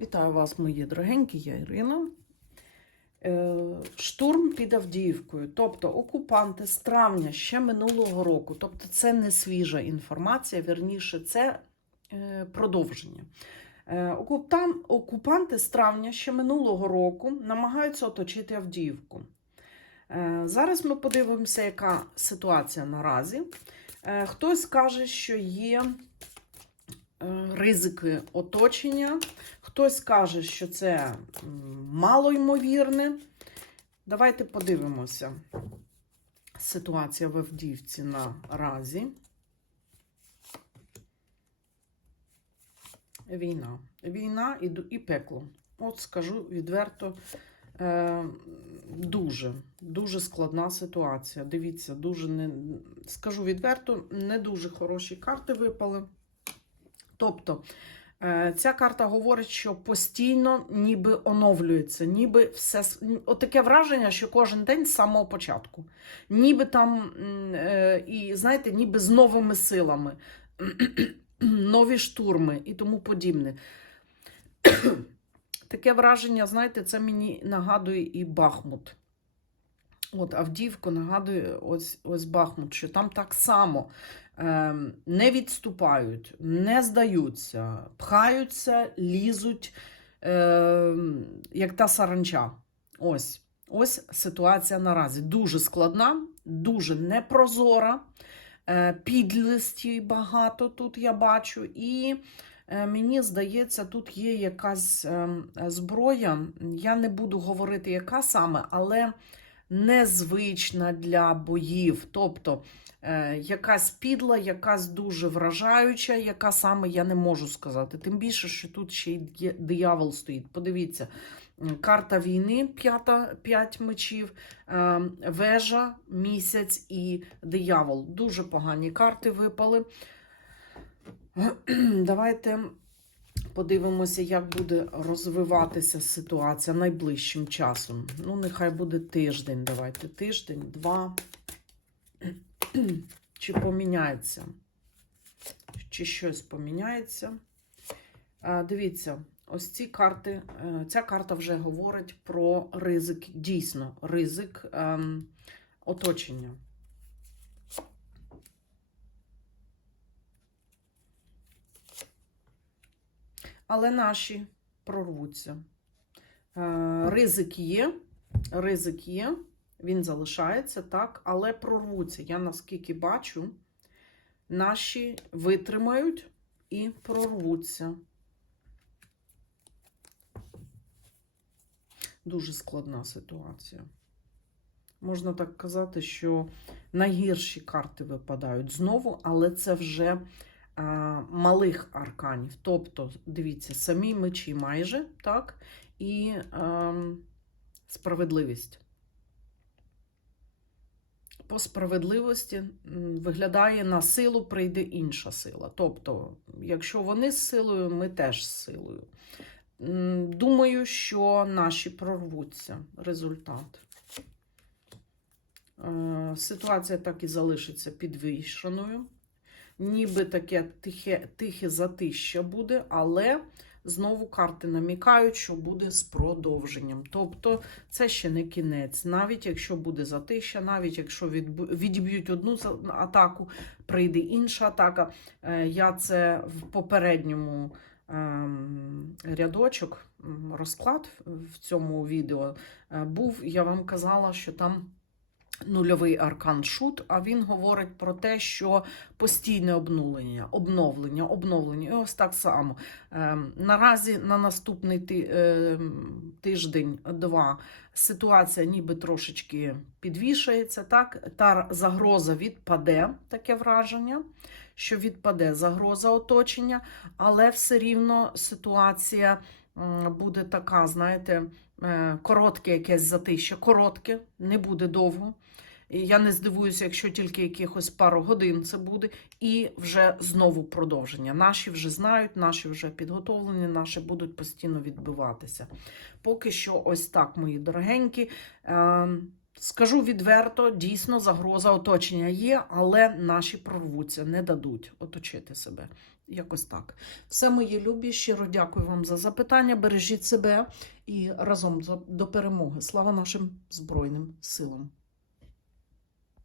Вітаю вас, мої дорогенькі, я Ірина. Е, Штурм під Авдіївкою. Тобто окупанти з травня ще минулого року, тобто це не свіжа інформація, вірніше, це е, продовження. Е, Окупанти з травня ще минулого року намагаються оточити Авдіївку. Зараз ми подивимося, яка ситуація наразі. Хтось каже, що є ризики оточення. Хтось каже, що це малоймовірне. Давайте подивимося. Ситуація в Авдіївці наразі. Війна. Війна і, і пекло. От скажу відверто, е, дуже, дуже складна ситуація. Дивіться, дуже не, скажу відверто, не дуже хороші карти випали. Тобто, е, ця карта говорить, що постійно ніби оновлюється, ніби все. Отаке враження, що кожен день з самого початку. Ніби там, е, і знаєте, ніби з новими силами, нові штурми і тому подібне. Таке враження, знаєте, це мені нагадує і Бахмут. От Авдіївку нагадує ось, ось Бахмут, що там так само ем, не відступають, не здаються, пхаються, лізуть, ем, як та саранча. Ось. Ось ситуація наразі. Дуже складна, дуже непрозора. Е, Підлисті багато тут я бачу. І е, мені здається, тут є якась ем, зброя. Я не буду говорити, яка саме, але незвична для боїв. Тобто е, якась підла, якась дуже вражаюча, яка саме я не можу сказати. Тим більше, що тут ще й диявол стоїть. Подивіться, карта війни, п'ята, п'ять мечів, е, вежа, місяць і диявол. Дуже погані карти випали. Давайте подивимося, як буде розвиватися ситуація найближчим часом. Ну, нехай буде тиждень. Давайте тиждень, два. Чи поміняється? Чи щось поміняється? Дивіться, ось ці карти, е, ця карта вже говорить про ризик, дійсно, ризик ем, оточення. Але наші прорвуться. Е, Ризик є, ризик є, він залишається, так, але прорвуться. Я наскільки бачу, наші витримають і прорвуться. Дуже складна ситуація. Можна так казати, що найгірші карти випадають знову, але це вже малих арканів. Тобто, дивіться, самі мечі майже, так, і ем, справедливість. По справедливості виглядає на силу прийде інша сила. Тобто, якщо вони з силою, ми теж з силою. Думаю, що наші прорвуться. Результат. Е, Ситуація так і залишиться підвішеною. Ніби таке тихе, тихе затища буде, але знову карти намікають, що буде з продовженням. Тобто це ще не кінець. Навіть якщо буде затища, навіть якщо відіб'ють одну атаку, прийде інша атака. Е, Я це в попередньому ем, рядочок, розклад в цьому відео е, був. Я вам казала, що там нульовий аркан шут, а він говорить про те, що постійне обнулення, обновлення, обновлення. І ось так само. Ем, Наразі на наступний ем, тиждень-два ситуація ніби трошечки підвішається. Так? Та загроза відпаде, таке враження, що відпаде загроза оточення, але все рівно ситуація буде така, знаєте, е, коротке якесь затища, коротке, не буде довго. Я не здивуюся, якщо тільки якихось пару годин це буде, і вже знову продовження. Наші вже знають, наші вже підготовлені, наші будуть постійно відбиватися. Поки що, ось так, мої дорогенькі. Ем, Скажу відверто, дійсно загроза оточення є, але наші прорвуться, не дадуть оточити себе. Якось так. Все, мої любі, щиро дякую вам за запитання. Бережіть себе і разом до перемоги. Слава нашим Збройним силам!